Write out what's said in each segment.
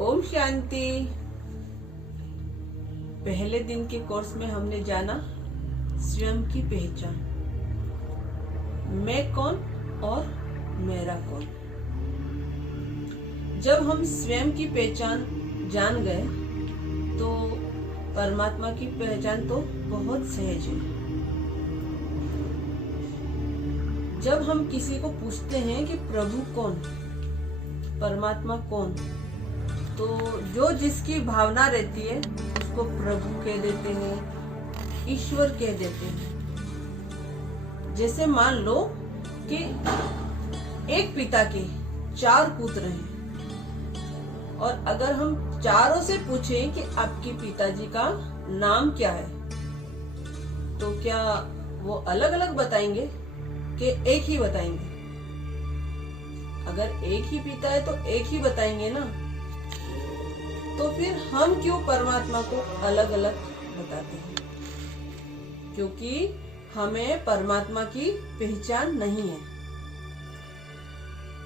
ओम शांति। पहले दिन के कोर्स में हमने जाना स्वयं की पहचान, मैं कौन और मेरा कौन। जब हम स्वयं की पहचान जान गए तो परमात्मा की पहचान तो बहुत सहज है। जब हम किसी को पूछते हैं कि प्रभु कौन, परमात्मा कौन, तो जो जिसकी भावना रहती है उसको प्रभु कह देते हैं, ईश्वर कह देते हैं। जैसे मान लो कि एक पिता के 4 पुत्र हैं और अगर हम चारों से पूछें कि आपके पिताजी का नाम क्या है, तो क्या वो अलग अलग बताएंगे कि एक ही बताएंगे? अगर एक ही पिता है तो एक ही बताएंगे ना। तो फिर हम क्यों परमात्मा को अलग अलग बताते हैं? क्योंकि हमें परमात्मा की पहचान नहीं है।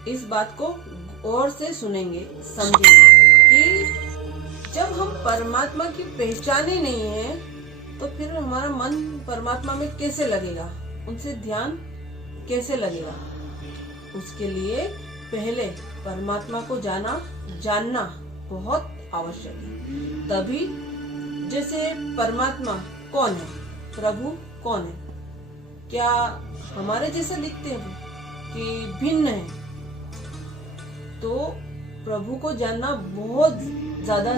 इस बात को गौर से सुनेंगे, समझेंगे कि जब हम परमात्मा की पहचान ही नहीं है तो फिर हमारा मन परमात्मा में कैसे लगेगा, उनसे ध्यान कैसे लगेगा। उसके लिए पहले परमात्मा को जानना बहुत आवश्यक है। तभी जैसे परमात्मा कौन है, प्रभु कौन है, क्या हमारे जैसा दिखते हैं कि भिन्न है? तो प्रभु को जानना बहुत ज्यादा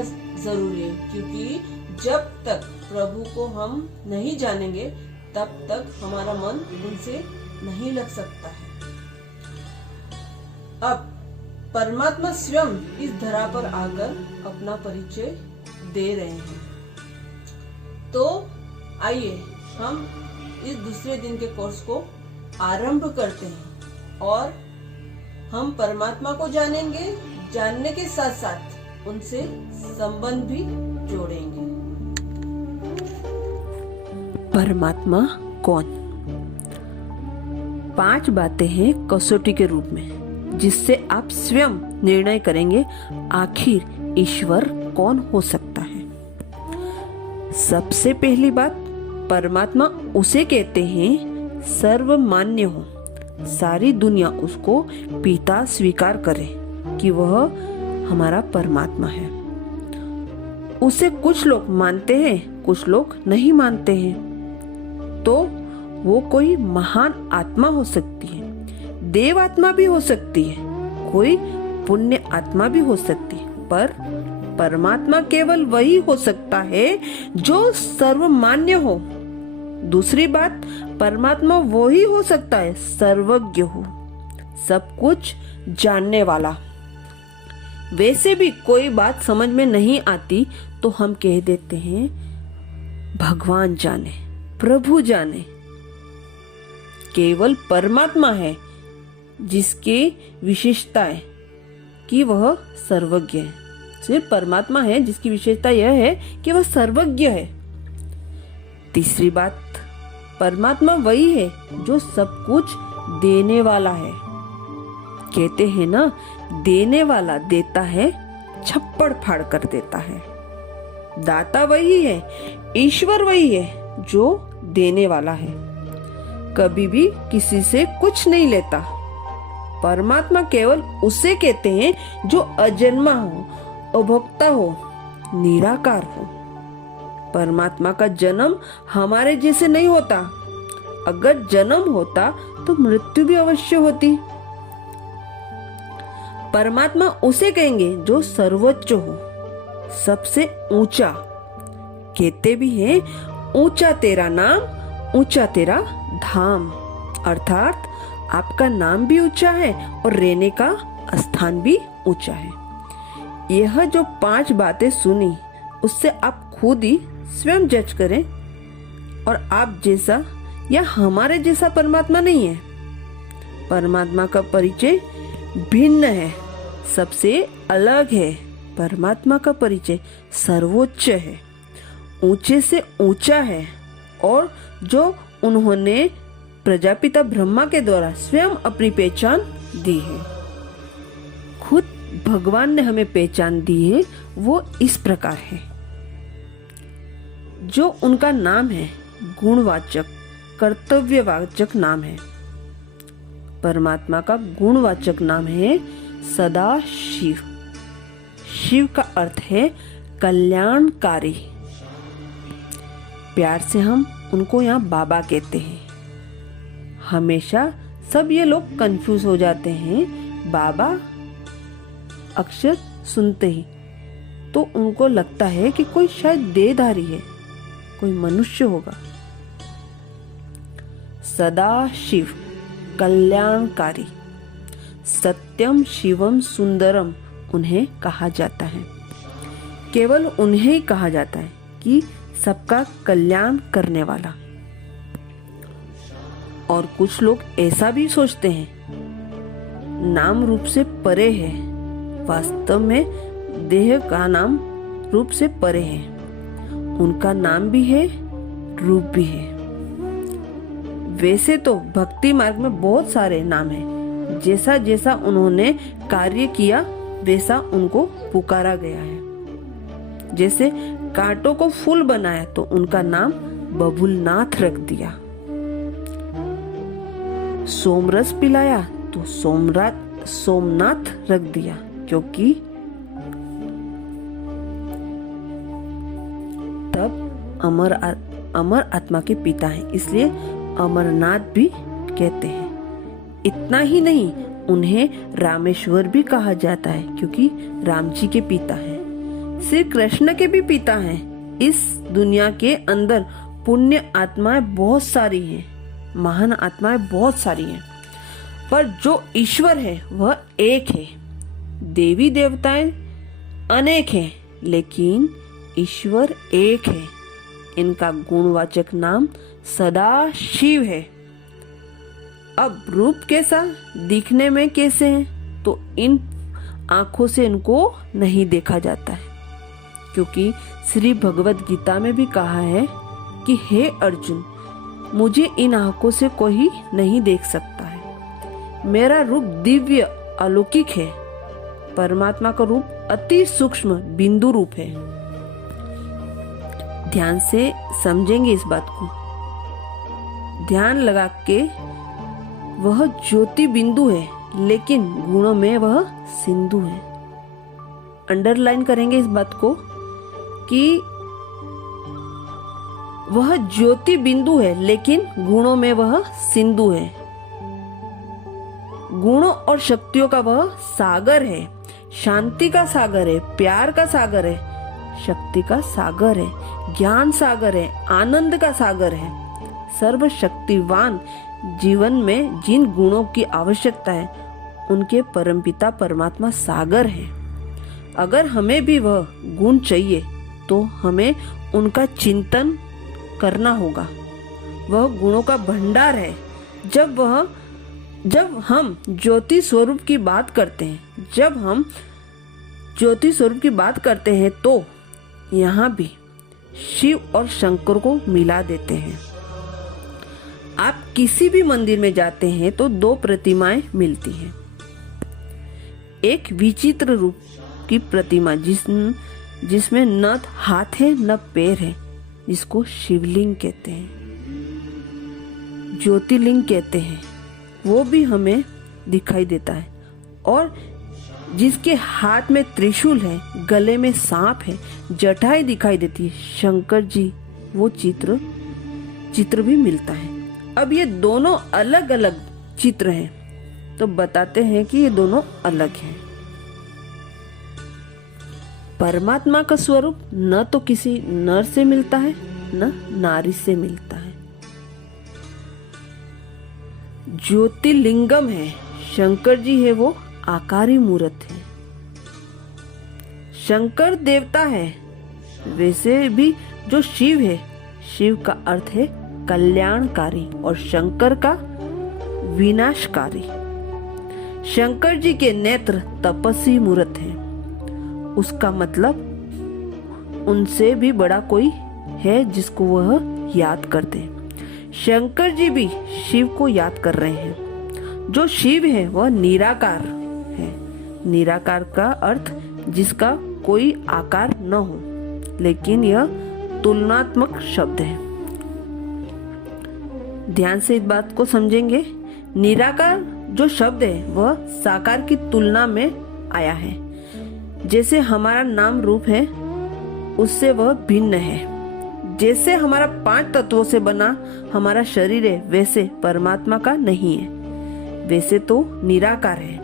जरूरी है, क्योंकि जब तक प्रभु को हम नहीं जानेंगे तब तक हमारा मन उनसे नहीं लग सकता है। अब परमात्मा स्वयं इस धरा पर आकर अपना परिचय दे रहे हैं। तो आइए हम इस दूसरे दिन के कोर्स को आरंभ करते हैं और हम परमात्मा को जानेंगे, जानने के साथ साथ उनसे संबंध भी जोड़ेंगे। परमात्मा कौन? 5 बातें हैं कसौटी के रूप में, जिससे आप स्वयं निर्णय करेंगे आखिर ईश्वर कौन हो सकता है। सबसे पहली बात, परमात्मा उसे कहते हैं सर्वमान्य हो, सारी दुनिया उसको पिता स्वीकार करे कि वह हमारा परमात्मा है। उसे कुछ लोग मानते हैं, कुछ लोग नहीं मानते हैं। तो वो कोई महान आत्मा हो सकती है, देव आत्मा भी हो सकती है, कोई पुण्य आत्मा भी हो सकती है, पर परमात्मा केवल वही हो सकता है जो सर्वमान्य हो। दूसरी बात, परमात्मा वही हो सकता है सर्वज्ञ हो, सब कुछ जानने वाला। वैसे भी कोई बात समझ में नहीं आती तो हम कह देते हैं भगवान जाने, प्रभु जाने। केवल परमात्मा है जिसकी विशेषता है कि वह सर्वज्ञ है। सिर्फ परमात्मा है जिसकी विशेषता यह है कि वह सर्वज्ञ है। तीसरी बात, परमात्मा वही है जो सब कुछ देने वाला है। कहते हैं ना, देने वाला देता है, छप्पड़ फाड़ कर देता है। दाता वही है, ईश्वर वही है जो देने वाला है, कभी भी किसी से कुछ नहीं लेता। परमात्मा केवल उसे कहते हैं जो अजन्मा हो, अभोक्ता हो, निराकार हो। परमात्मा का जन्म हमारे जैसे नहीं होता। अगर जन्म होता तो मृत्यु भी अवश्य होती। परमात्मा उसे कहेंगे जो सर्वोच्च हो, सबसे ऊंचा। कहते भी हैं ऊंचा तेरा नाम, ऊंचा तेरा धाम। अर्थात आपका नाम भी ऊंचा है और रहने का स्थान भी ऊंचा है। यह जो 5 बातें सुनी, उससे आप खुद ही स्वयं जज करें। और आप जैसा या हमारे जैसा परमात्मा नहीं है। परमात्मा का परिचय भिन्न है, सबसे अलग है। परमात्मा का परिचय सर्वोच्च है, ऊंचे से ऊंचा है, और जो उन्होंने प्रजापिता ब्रह्मा के द्वारा स्वयं अपनी पहचान दी है। खुद भगवान ने हमें पहचान दी है वो इस प्रकार है। जो उनका नाम है गुणवाचक, कर्तव्यवाचक नाम है। परमात्मा का गुणवाचक नाम है सदा शिव। शिव का अर्थ है कल्याणकारी। प्यार से हम उनको यहाँ बाबा कहते हैं। हमेशा सब ये लोग कंफ्यूज हो जाते हैं बाबा अक्षर सुनते ही, तो उनको लगता है कि कोई शायद देहधारी है, कोई मनुष्य होगा। सदा शिव कल्याणकारी, सत्यम शिवम सुंदरम उन्हें कहा जाता है। केवल उन्हें ही कहा जाता है कि सबका कल्याण करने वाला। और कुछ लोग ऐसा भी सोचते हैं नाम रूप से परे है, वास्तव में देह का नाम रूप से परे है। उनका नाम भी है, रूप भी है। वैसे तो भक्ति मार्ग में बहुत सारे नाम हैं। जैसा जैसा उन्होंने कार्य किया वैसा उनको पुकारा गया है। जैसे कांटों को फूल बनाया तो उनका नाम बबुलनाथ रख दिया। सोमरस पिलाया तो सोमनाथ रख दिया, क्योंकि तब अमर आत्मा के पिता हैं, इसलिए अमरनाथ भी कहते हैं। इतना ही नहीं, उन्हें रामेश्वर भी कहा जाता है, क्योंकि राम जी के पिता हैं। श्री कृष्ण के भी पिता हैं। इस दुनिया के अंदर पुण्य आत्माएं बहुत सारी हैं, महान आत्माएं बहुत सारी हैं, पर जो ईश्वर है वह एक है। देवी देवताएं अनेक हैं, लेकिन ईश्वर एक है। इनका गुणवाचक नाम सदा शिव है। अब रूप कैसा, दिखने में कैसे हैं, तो इन आंखों से इनको नहीं देखा जाता है, क्योंकि श्री भगवत गीता में भी कहा है कि हे अर्जुन, मुझे इन आंखों से कोई नहीं देख सकता है। मेरा रूप दिव्य अलौकिक है। परमात्मा का रूप अति सूक्ष्म बिंदु रूप है। ध्यान से समझेंगे इस बात को। ध्यान लगा के, वह ज्योति बिंदु है, लेकिन गुणों में वह सिंधु है। अंडरलाइन करेंगे इस बात को कि वह ज्योति बिंदु है, लेकिन गुणों में वह सिंधु है। गुणों और शक्तियों का वह सागर है। शांति का सागर है, प्यार का सागर है, शक्ति का सागर है, ज्ञान सागर है, आनंद का सागर है। सर्वशक्तिवान जीवन में जिन गुणों की आवश्यकता है, उनके परमपिता परमात्मा सागर है। अगर हमें भी वह गुण चाहिए तो हमें उनका चिंतन करना होगा। वह गुणों का भंडार है। जब हम ज्योति स्वरूप की बात करते हैं, तो यहाँ भी शिव और शंकर को मिला देते हैं। आप किसी भी मंदिर में जाते हैं तो दो प्रतिमाएं मिलती हैं। एक विचित्र रूप की प्रतिमा जिसमें न हाथ है न पैर है, जिसको शिवलिंग कहते हैं, ज्योतिर्लिंग कहते हैं, वो भी हमें दिखाई देता है। और जिसके हाथ में त्रिशूल है, गले में सांप है, जटाएं दिखाई देती है, शंकर जी, वो चित्र भी मिलता है। अब ये दोनों अलग अलग चित्र हैं, तो बताते हैं कि ये दोनों अलग हैं। परमात्मा का स्वरूप न तो किसी नर से मिलता है न नारी से मिलता है। ज्योतिर्लिंगम है, शंकर जी है, वो आकारी मूर्त है। शंकर देवता है। वैसे भी जो शिव है, शिव का अर्थ है कल्याणकारी और शंकर का विनाशकारी। शंकर जी के नेत्र तपस्वी मूर्त है। उसका मतलब उनसे भी बड़ा कोई है जिसको वह याद करते हैं। शंकर जी भी शिव को याद कर रहे हैं। जो शिव है वह निराकार है, निराकार का अर्थ जिसका कोई आकार न हो, लेकिन यह तुलनात्मक शब्द है। ध्यान से इस बात को समझेंगे। निराकार जो शब्द है वह साकार की तुलना में आया है। जैसे हमारा नाम रूप है उससे वह भिन्न है। जैसे हमारा 5 तत्वों से बना हमारा शरीर है वैसे परमात्मा का नहीं है, वैसे तो निराकार है।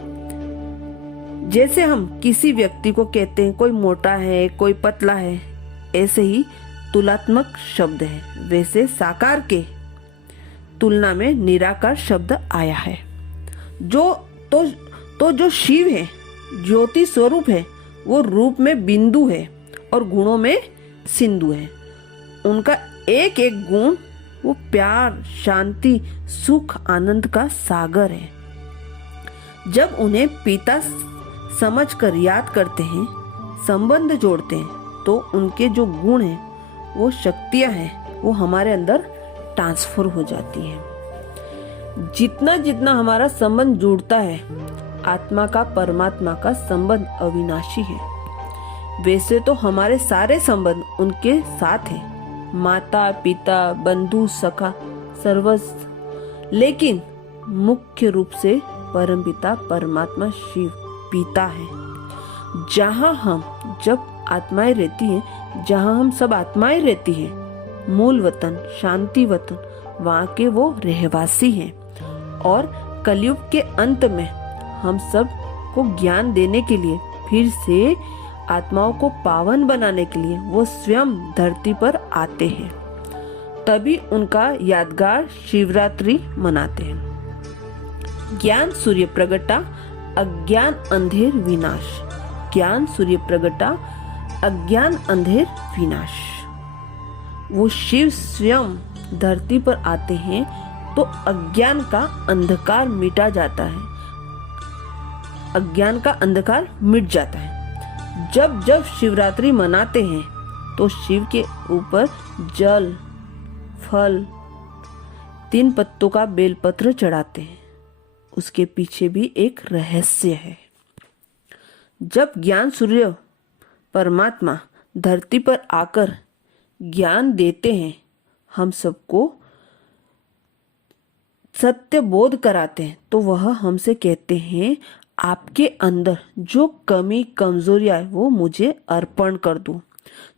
जैसे हम किसी व्यक्ति को कहते हैं कोई मोटा है कोई पतला है, ऐसे ही तुलनात्मक शब्द है, वैसे साकार के तुलना में निराकार शब्द आया है। जो शिव है, ज्योति स्वरूप है, वो रूप में बिंदु है और गुणों में सिंधु है। उनका एक एक गुण वो प्यार, शांति, सुख, आनंद का सागर है। जब उन्हें पिता समझकर याद करते हैं, संबंध जोड़ते हैं, तो उनके जो गुण हैं, वो शक्तियां हैं, वो हमारे अंदर ट्रांसफर हो जाती है। जितना जितना हमारा संबंध जुड़ता है, आत्मा का परमात्मा का संबंध अविनाशी है। वैसे तो हमारे सारे संबंध उनके साथ हैं, माता पिता बंधु सखा सर्वस्व, लेकिन मुख्य रूप से परमपिता परमात्मा शिव पिता है। जहाँ हम जब आत्माएं रहती हैं, जहाँ हम सब आत्माएं रहती हैं, मूल वतन शांति वतन, वहाँ के वो रहवासी हैं। और कलयुग के अंत में हम सब को ज्ञान देने के लिए, फिर से आत्माओं को पावन बनाने के लिए वो स्वयं धरती पर आते हैं। तभी उनका यादगार शिवरात्रि मनाते हैं। ज्ञान सूर्य प्रगटा अज्ञान अंधेर विनाश। ज्ञान सूर्य प्रगटा अज्ञान अंधेर विनाश। वो शिव स्वयं धरती पर आते हैं तो अज्ञान का अंधकार मिटा जाता है, अज्ञान का अंधकार मिट जाता है। जब जब शिवरात्रि मनाते हैं तो शिव के ऊपर जल, फल, 3 पत्तों का बेलपत्र चढ़ाते हैं। उसके पीछे भी एक रहस्य है। जब ज्ञान सूर्य परमात्मा धरती पर आकर ज्ञान देते हैं, हम सबको सत्य बोध कराते हैं, तो वह हमसे कहते हैं आपके अंदर जो कमी कमजोरियां है वो मुझे अर्पण कर दो।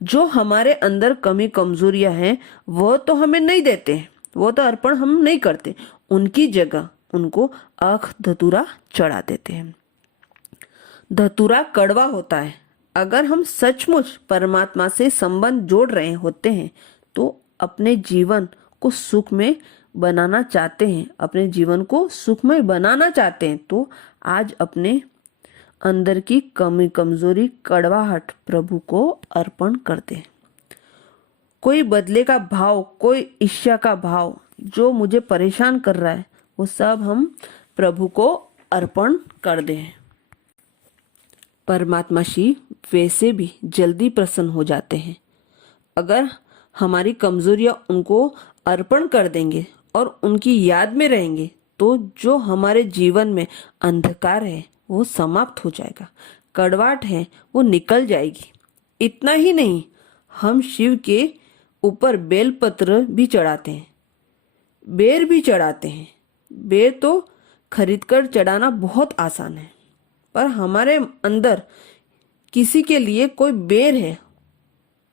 जो हमारे अंदर कमी कमजोरियां हैं वो तो हमें नहीं देते, वो तो अर्पण हम नहीं करते, उनकी जगह उनको अख धतूरा चढ़ा देते हैं। धतूरा कड़वा होता है। अगर हम सचमुच परमात्मा से संबंध जोड़ रहे होते हैं तो अपने जीवन को सुखमय बनाना चाहते हैं, अपने जीवन को सुखमय बनाना चाहते हैं, तो आज अपने अंदर की कमी कमजोरी कड़वाहट प्रभु को अर्पण करते हैं। कोई बदले का भाव, कोई ईर्ष्या का भाव जो मुझे परेशान कर रहा है, वो सब हम प्रभु को अर्पण कर दें। परमात्मा शिव वैसे भी जल्दी प्रसन्न हो जाते हैं। अगर हमारी कमजोरियां उनको अर्पण कर देंगे और उनकी याद में रहेंगे तो जो हमारे जीवन में अंधकार है वो समाप्त हो जाएगा, कड़वाहट है वो निकल जाएगी। इतना ही नहीं, हम शिव के ऊपर बेलपत्र भी चढ़ाते हैं, बेर भी चढ़ाते हैं। बेर तो खरीदकर चढ़ाना बहुत आसान है, पर हमारे अंदर किसी के लिए कोई बेर है,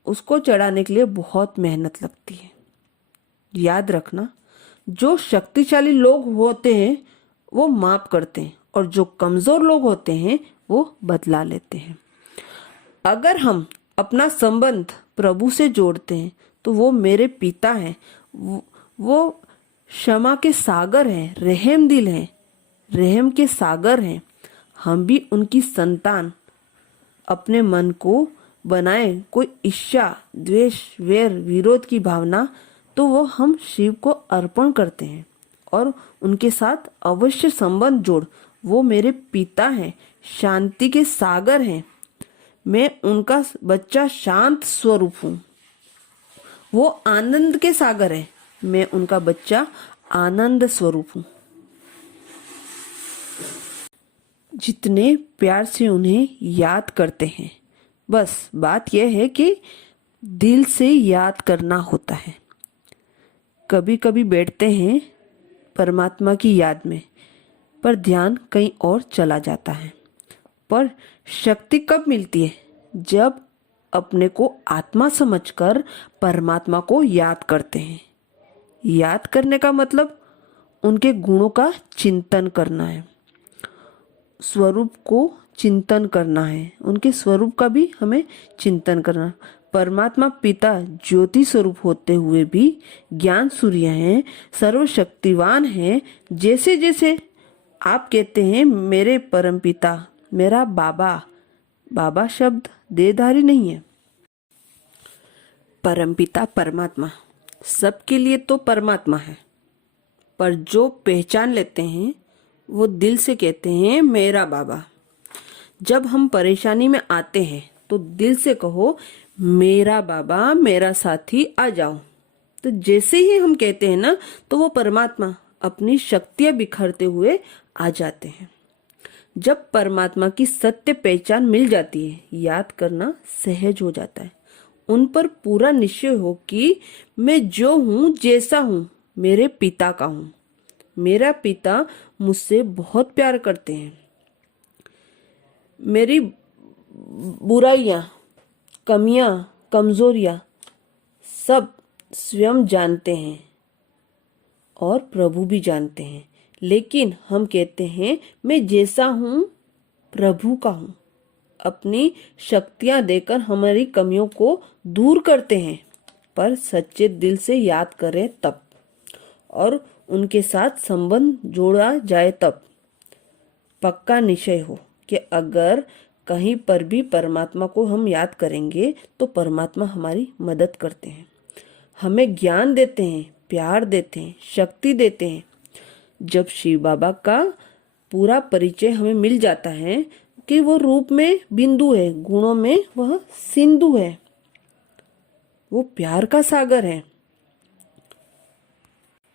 उसको चढ़ाने के लिए बहुत मेहनत लगती है। याद रखना, जो शक्तिशाली लोग होते हैं वो माफ करते हैं और जो कमजोर लोग होते हैं वो बदला लेते हैं। अगर हम अपना संबंध प्रभु से जोड़ते हैं तो वो मेरे पिता हैं, वो क्षमा के सागर हैं, रहम दिल हैं, रहम के सागर हैं। हम भी उनकी संतान। अपने मन को बनाए कोई ईर्ष्या, द्वेष, वैर, विरोध की भावना, तो वो हम शिव को अर्पण करते हैं और उनके साथ अवश्य संबंध जोड़। वो मेरे पिता हैं, शांति के सागर हैं, मैं उनका बच्चा शांत स्वरूप हूँ। वो आनंद के सागर है, मैं उनका बच्चा आनंद स्वरूप हूँ। जितने प्यार से उन्हें याद करते हैं। बस बात यह है कि दिल से याद करना होता है। कभी कभी बैठते हैं परमात्मा की याद में, पर ध्यान कहीं और चला जाता है। पर शक्ति कब मिलती है? जब अपने को आत्मा समझकर परमात्मा को याद करते हैं। याद करने का मतलब उनके गुणों का चिंतन करना है, स्वरूप को चिंतन करना है, उनके स्वरूप का भी हमें चिंतन करना। परमात्मा पिता ज्योति स्वरूप होते हुए भी ज्ञान सूर्य हैं, सर्वशक्तिवान हैं। जैसे जैसे आप कहते हैं मेरे परम पिता, मेरा बाबा, बाबा शब्द देहधारी नहीं है। परमपिता परमात्मा सबके लिए तो परमात्मा है, पर जो पहचान लेते हैं वो दिल से कहते हैं मेरा बाबा। जब हम परेशानी में आते हैं तो दिल से कहो मेरा बाबा, मेरा साथी, आ जाओ। तो जैसे ही हम कहते हैं ना, तो वो परमात्मा अपनी शक्तियां बिखरते हुए आ जाते हैं। जब परमात्मा की सत्य पहचान मिल जाती है, याद करना सहज हो जाता है। उन पर पूरा निश्चय हो कि मैं जो हूँ, जैसा हूँ, मेरे पिता का हूँ। मेरा पिता मुझसे बहुत प्यार करते हैं। मेरी बुराइयां, कमियां, कमजोरियां सब स्वयं जानते हैं और प्रभु भी जानते हैं। लेकिन हम कहते हैं मैं जैसा हूँ प्रभु का हूँ। अपनी शक्तियां देकर हमारी कमियों को दूर करते हैं, पर सच्चे दिल से याद करें तब, और उनके साथ संबंध जोड़ा जाए तब पक्का निश्चय हो कि अगर कहीं पर भी परमात्मा को हम याद करेंगे तो परमात्मा हमारी मदद करते हैं, हमें ज्ञान देते हैं, प्यार देते हैं, शक्ति देते हैं। जब शिव बाबा का पूरा परिचय हमें मिल जाता है कि वो रूप में बिंदु है, गुणों में वह सिंधु है, वो प्यार का सागर है।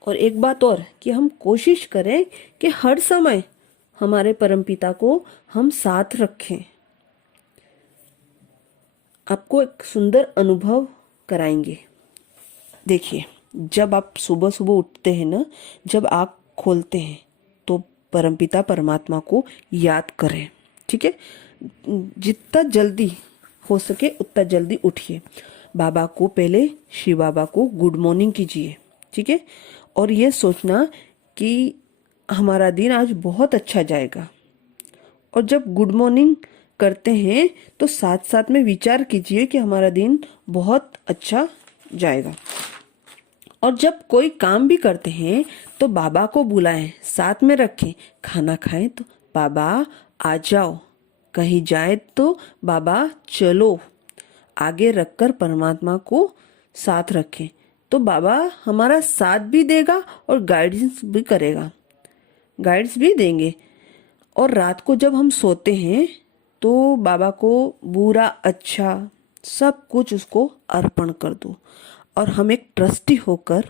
और एक बात और कि हम कोशिश करें कि हर समय हमारे परमपिता को हम साथ रखें। आपको एक सुंदर अनुभव कराएंगे। देखिए, जब आप सुबह सुबह उठते हैं ना, जब आँख खोलते हैं तो परमपिता परमात्मा को याद करें। ठीक है, जितना जल्दी हो सके उतना जल्दी उठिए। बाबा को पहले, शिव बाबा को गुड मॉर्निंग कीजिए। ठीक है, और ये सोचना कि हमारा दिन आज बहुत अच्छा जाएगा। और जब गुड मॉर्निंग करते हैं तो साथ साथ में विचार कीजिए कि हमारा दिन बहुत अच्छा जाएगा। और जब कोई काम भी करते हैं तो बाबा को बुलाएं, साथ में रखें। खाना खाएं तो बाबा आ जाओ, कहीं जाए तो बाबा चलो, आगे रखकर परमात्मा को साथ रखें तो बाबा हमारा साथ भी देगा और गाइडेंस भी करेगा, गाइड्स भी देंगे। और रात को जब हम सोते हैं तो बाबा को बुरा अच्छा सब कुछ उसको अर्पण कर दो और हम एक ट्रस्टी होकर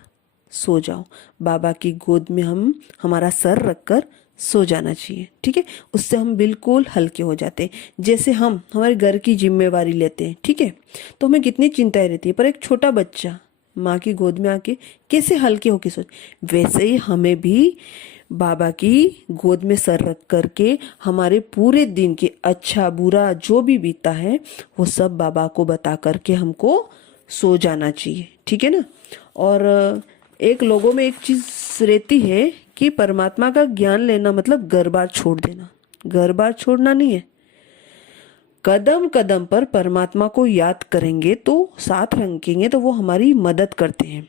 सो जाओ। बाबा की गोद में हम हमारा सर रखकर सो जाना चाहिए। ठीक है, उससे हम बिल्कुल हल्के हो जाते हैं। जैसे हम हमारे घर की जिम्मेवारी लेते हैं, ठीक है, तो हमें कितनी चिंताएं रहती है, पर एक छोटा बच्चा माँ की गोद में आके कैसे हल्के होके सोच, वैसे ही हमें भी बाबा की गोद में सर रख करके हमारे पूरे दिन के अच्छा बुरा जो भी बीता है वो सब बाबा को बता करके हमको सो जाना चाहिए। ठीक है ना। और एक लोगों में एक चीज रहती है कि परमात्मा का ज्ञान लेना मतलब घर बार छोड़ देना। घर बार छोड़ना नहीं है, कदम कदम पर परमात्मा को याद करेंगे तो साथ रखेंगे तो वो हमारी मदद करते हैं।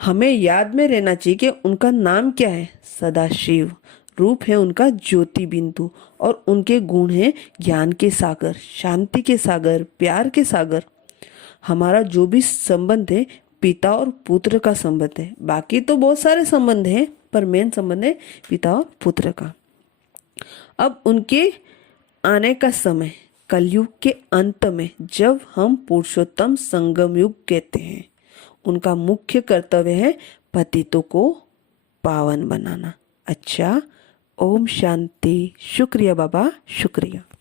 हमें याद में रहना चाहिए कि उनका नाम क्या है, सदाशिव। रूप है उनका ज्योति बिंदु और उनके गुण है ज्ञान के सागर, शांति के सागर, प्यार के सागर। हमारा जो भी संबंध है पिता और पुत्र का संबंध है। बाकी तो बहुत सारे संबंध हैं पर मेन संबंध है पिता और पुत्र का। अब उनके आने का समय कलयुग के अंत में, जब हम पुरुषोत्तम संगम युग कहते हैं, उनका मुख्य कर्तव्य है पतितों को पावन बनाना, अच्छा ओम शांति। शुक्रिया बाबा, शुक्रिया।